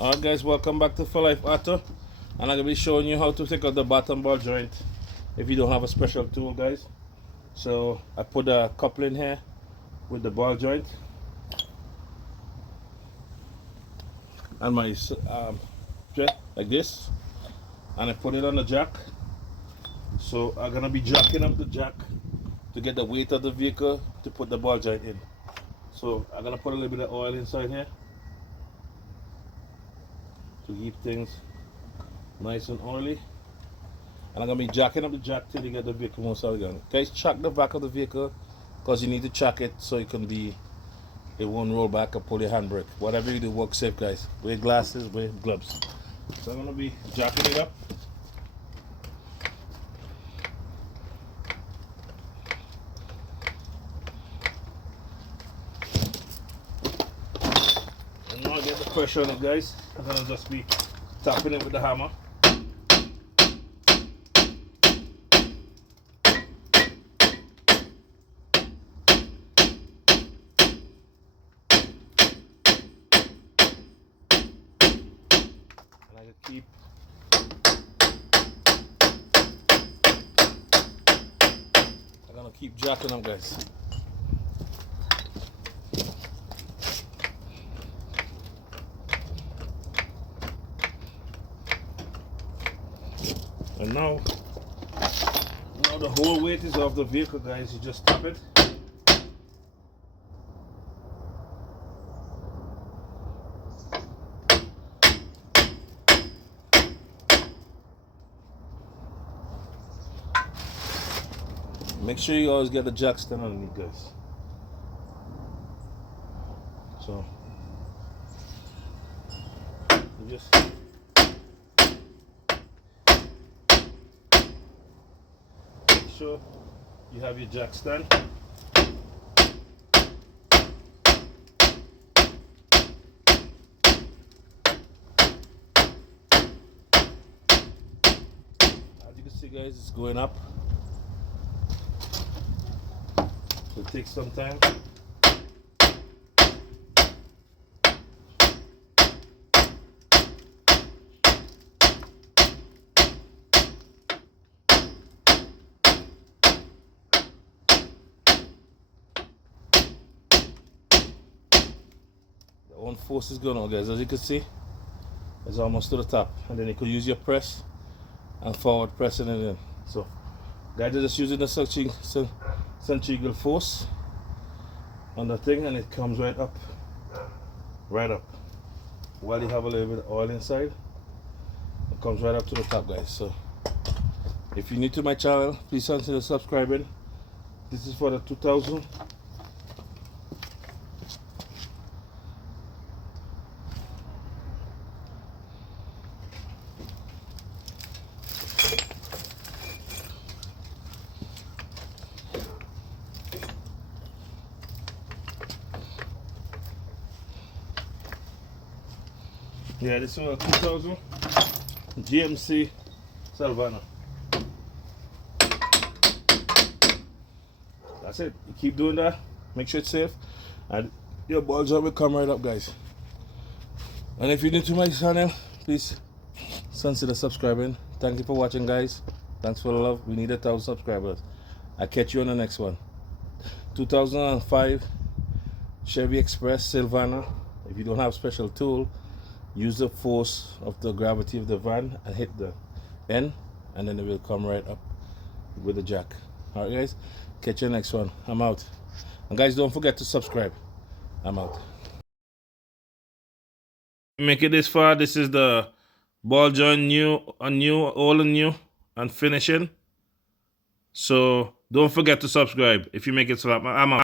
Alright guys, welcome back to For Life Auto, and I'm going to be showing you how to take out the bottom ball joint if you don't have a special tool, guys. So I put a coupling here with the ball joint and my like this, and I put it on the jack. So I'm going to be jacking up the jack to get the weight of the vehicle to put the ball joint in. So I'm going to put a little bit of oil inside here to keep things nice and oily. And I'm going to be jacking up the jack till you get the vehicle more solid again. Guys, check the back of the vehicle because you need to check it so it won't roll back or pull your handbrake. Whatever you do, work safe, guys. Wear glasses, wear gloves. So I'm going to be jacking it up. And now I get the pressure on it, guys. I'm going to just be tapping it with the hammer. And I keep I'm gonna keep jacking them, guys. And now the whole weight is off the vehicle, guys. You just tap it. Make sure you always get the jack stand underneath, guys. So you just make sure you have your jack stand. As you can see, guys, it's going up. So it takes some time. The own force is going on, guys. As you can see, it's almost to the top. And then you could use your press and forward pressing it in. So guys are just using the centrifugal force on the thing, and it comes right up while you have a little bit of oil inside. It comes right up to the top, guys. So if you're new to my channel, please consider subscribing. This is for the 2000. Yeah, this is a 2000 GMC Savana. That's it. You keep doing that. Make sure it's safe, and your ball joint will come right up, guys. And if you're new to my channel, please consider subscribing. Thank you for watching, guys. Thanks for the love. We need 1,000 subscribers. I'll catch you on the next one. 2005 Chevy Express Savana. If you don't have special tool, use the force of the gravity of the van and hit the end, and then it will come right up with the jack. Alright, guys, catch you next one. I'm out. And guys, don't forget to subscribe. I'm out. Make it this far. This is the ball joint, all new and finishing. So don't forget to subscribe if you make it so. I'm out.